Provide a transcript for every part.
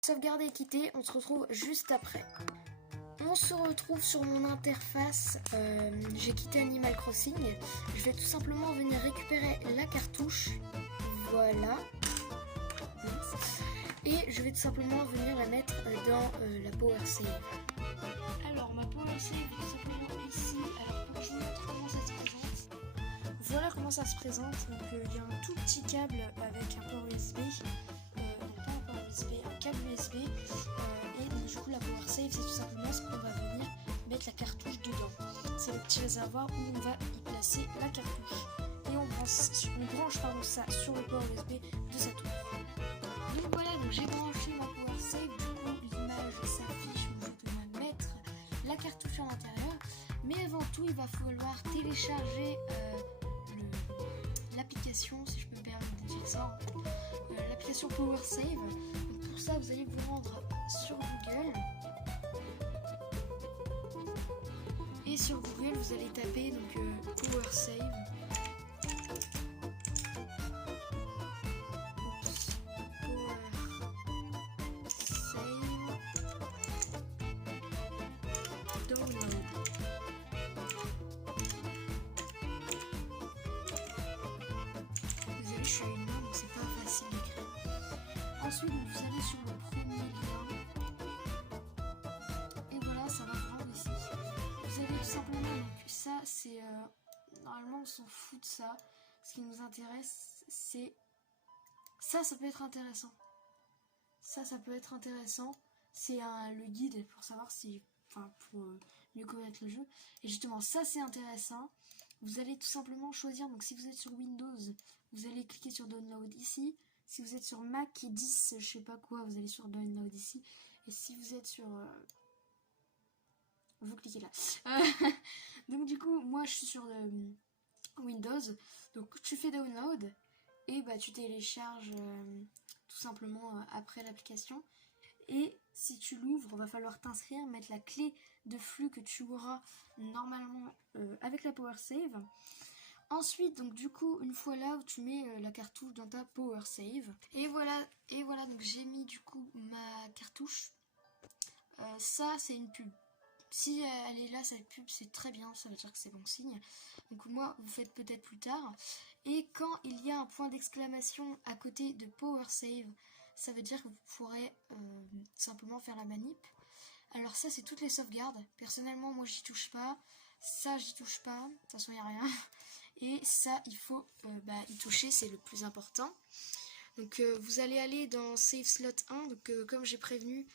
Sauvegarder et quitter, on se retrouve juste après. On se retrouve sur mon interface, j'ai quitté Animal Crossing. Je vais tout simplement venir récupérer la cartouche, voilà. Et je vais tout simplement venir la mettre dans la Power Save. Alors ma Power Save est tout simplement ici. Alors pour que je vous montre comment ça se présente. Voilà comment ça se présente. Donc il y a un tout petit câble avec un port USB. Pas un port USB, un câble USB. Et donc, du coup la Power Save c'est tout simplement ce qu'on va venir mettre la cartouche dedans. C'est le petit réservoir où on va y placer la cartouche. Et on branche ça sur le port USB de sa tour. Donc voilà, donc j'ai branché ma Power Save, du coup l'image s'affiche où je dois mettre la cartouche à l'intérieur. Mais avant tout, il va falloir télécharger l'application, si je peux me permettre de dire ça, l'application Power Save. Donc pour ça, vous allez vous rendre sur Google. Et sur Google, vous allez taper donc Power Save. Désolée, je suis une main, donc c'est pas facile d'écrire. Ensuite, vous allez sur le premier lien. Et voilà, ça va vous rendre ici. Vous allez tout simplement, donc ça, c'est... normalement, on s'en fout de ça. Ce qui nous intéresse, c'est... Ça peut être intéressant. Ça peut être intéressant. C'est le guide pour savoir si... Enfin, pour mieux connaître le jeu. Et justement, ça, c'est intéressant. Vous allez tout simplement choisir, donc si vous êtes sur Windows, vous allez cliquer sur Download ici. Si vous êtes sur Mac et 10, je sais pas quoi, vous allez sur Download ici. Et si vous êtes sur... vous cliquez là. Donc du coup, moi je suis sur Windows. Donc tu fais Download et bah tu télécharges tout simplement après l'application. Et si tu l'ouvres, il va falloir t'inscrire, mettre la clé de flux que tu auras normalement avec la Power Save. Ensuite, donc du coup, une fois là, tu mets la cartouche dans ta Power Save. Et voilà, donc j'ai mis du coup ma cartouche. Ça, c'est une pub. Si elle est là, cette pub, c'est très bien, ça veut dire que c'est bon signe. Donc moi, vous faites peut-être plus tard. Et quand il y a un point d'exclamation à côté de Power Save, ça veut dire que vous pourrez simplement faire la manip. Alors ça, c'est toutes les sauvegardes. Personnellement, moi, j'y touche pas. Ça, j'y touche pas. De toute façon, il n'y a rien. Et ça, il faut y toucher, c'est le plus important. Donc vous allez aller dans Save Slot 1. Donc comme j'ai prévenu,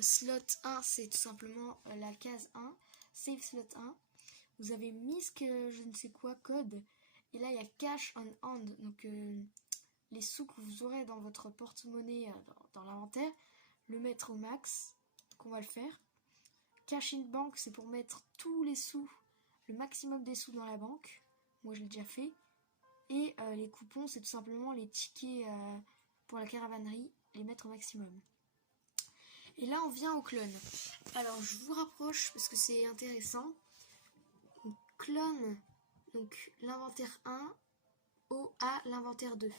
slot 1, c'est tout simplement la case 1. Save Slot 1. Vous avez misc je ne sais quoi code. Et là, il y a Cash on Hand. Donc les sous que vous aurez dans votre porte-monnaie dans l'inventaire, le mettre au max. Qu'on va le faire. Cash in Bank, c'est pour mettre tous les sous, le maximum des sous dans la banque. Moi, je l'ai déjà fait. Et les coupons, c'est tout simplement les tickets pour la caravanerie, les mettre au maximum. Et là, on vient au clone. Alors, je vous rapproche parce que c'est intéressant. Donc, clone, donc l'inventaire 1 à l'inventaire 2.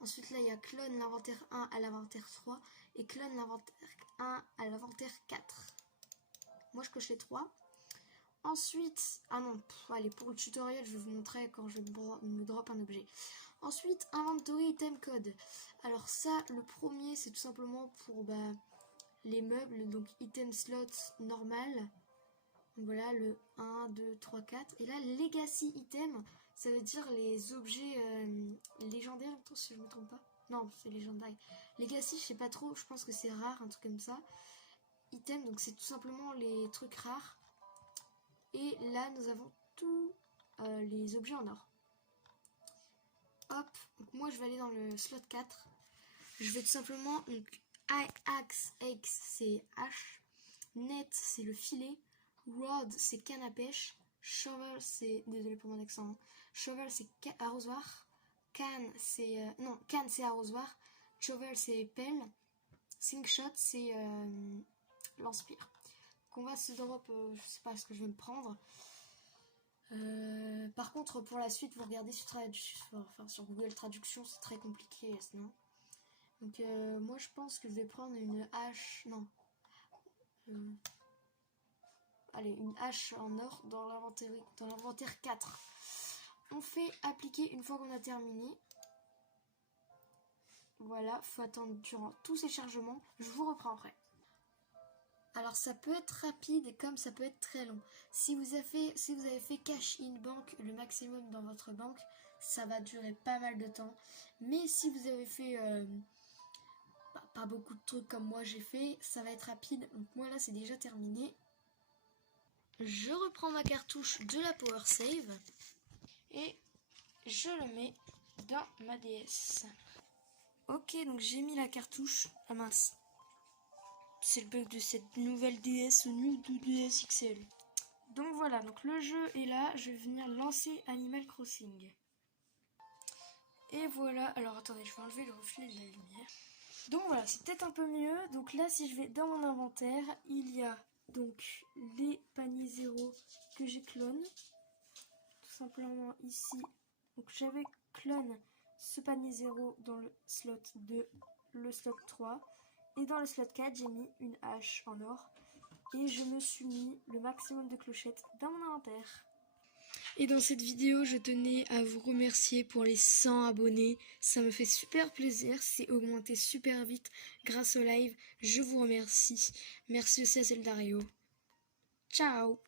Ensuite, là, il y a clone l'inventaire 1 à l'inventaire 3 et clone l'inventaire 1 à l'inventaire 4. Moi, je coche les 3. Ensuite, allez, pour le tutoriel, je vais vous montrer quand je me drop un objet. Ensuite, inventory item code. Alors ça, le premier, c'est tout simplement pour les meubles, donc item slot normal. Donc voilà, le 1, 2, 3, 4. Et là, legacy item, ça veut dire les objets légendaires, si je me trompe pas. Non, c'est légendaire. Legacy, je sais pas trop, je pense que c'est rare, un truc comme ça. Item, donc c'est tout simplement les trucs rares. Et là, nous avons tous les objets en or. Hop, donc moi je vais aller dans le slot 4. Je vais tout simplement, donc axe, X c'est hache, net c'est le filet, rod c'est canne à pêche, shovel c'est, désolé pour mon accent, shovel c'est arrosoir, canne c'est, canne c'est arrosoir, shovel c'est pelle, slingshot c'est lance-pierre. On va se drop, je sais pas ce que je vais me prendre. Par contre, pour la suite, vous regardez sur Google Traduction, c'est très compliqué sinon. Donc moi je pense que je vais prendre une hache, non, euh, allez, une hache en or dans l'inventaire 4. On fait appliquer une fois qu'on a terminé. Voilà, faut attendre durant tous ces chargements. Je vous reprends après. Alors ça peut être rapide comme ça peut être très long. Si vous avez fait cash in bank le maximum dans votre banque, ça va durer pas mal de temps. Mais si vous avez fait pas beaucoup de trucs comme moi j'ai fait, ça va être rapide. Donc moi là c'est déjà terminé. Je reprends ma cartouche de la Power Save et je le mets dans ma DS. Ok, donc j'ai mis la cartouche. Ah mince. C'est le bug de cette nouvelle DS, New DS XL. Donc voilà, donc le jeu est là. Je vais venir lancer Animal Crossing. Et voilà, alors attendez, je vais enlever le reflet de la lumière. Donc voilà, c'est peut-être un peu mieux. Donc là, si je vais dans mon inventaire, il y a donc les paniers zéro que j'ai clone. Tout simplement ici. Donc j'avais clone ce panier 0 dans le slot 2, le slot 3. Et dans le slot 4, j'ai mis une hache en or. Et je me suis mis le maximum de clochettes dans mon inventaire. Et dans cette vidéo, je tenais à vous remercier pour les 100 abonnés. Ça me fait super plaisir. C'est augmenté super vite grâce au live. Je vous remercie. Merci aussi à Zeldario. Ciao!